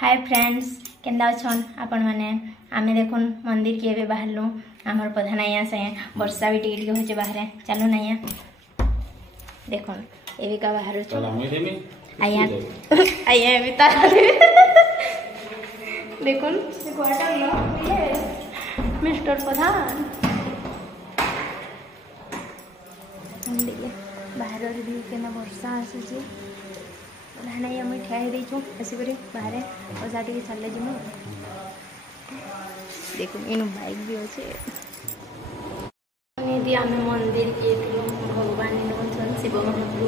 Hi friends केन्दा अछन आपण माने आमे देखुन मंदिर के बे बाहरलु हमर प्रधान आया से वर्षा भी टिके होचे बाहरे चलो नैया देखुन एबे का बाहर छ आया आया एबे तारा देखुन क्वार्टर लो मिस्टर प्रधान बाहर भी केना वर्षा आसे नहीं आम ठिया हो आसिक बाहर वर्षा टी छाड़े जीमु देख इन बाइक भी अच्छे यदि आम मंदिर के भगवान इन शिव महाप्रभु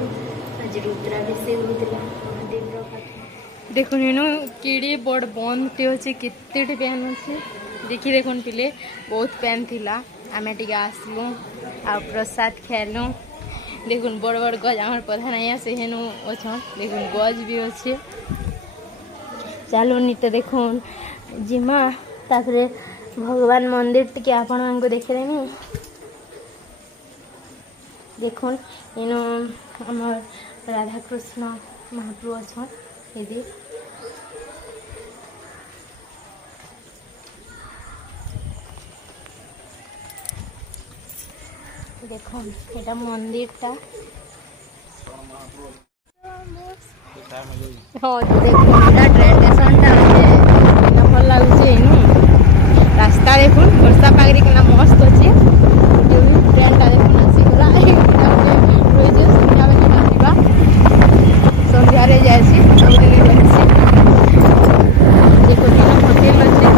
आज रुद्राभिषेक होता मंदिर देखुन इनु किड़ी बड़ बंद टे अच्छे केते पैन अच्छे देखी देखुन पिले बहुत पैन थिला आमे टिके आसलु आ प्रसाद खेलु देखुन बड़ बड़ गज आम प्रधान आया से हेनु अच्छा देखुन गज भी अच्छे चलो नीते देखुन जिमा तापरे भगवान मंदिर टिके आपण मानको देखिदेमी देखुन इनु हमर राधा कृष्ण महाप्रभु अच्छा यदि देखो एटा मंदिरटा हाँ तो देखो एटा ट्रेन स्टेशनटा अच्छे भल लगुचे इनु रास्ता देखुन वर्षा पागरी केना मस्त अच्छे ट्रेन टा देखुन आसीगला रोजे संध्या बेले आसीबा संध्या रे जायसी सबले रहसी देखो केना होटल अच्छे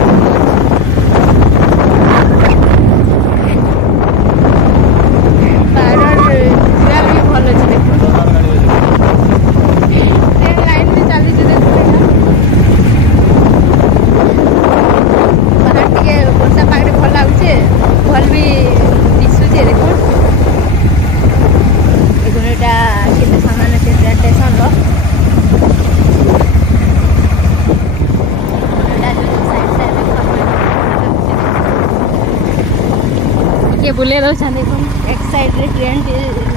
बुले रहा देखो एक साइड रे ट्रेन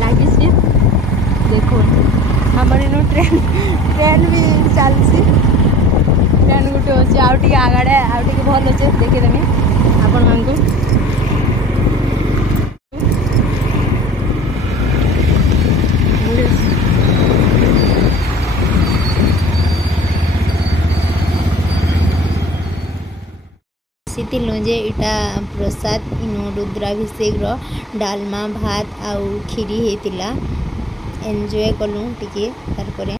लगी देखो हमारे नो ट्रेन भी चलसी ट्रेन गोटे अच्छे आउ टे आगड़े आउ टे भल अच्छे देखीदेमी आपण मानू जे इटा प्रसाद इनो रुद्राभिषेक डालमा भात आउ खीरी होता एंजॉय कलु टिके तार परे।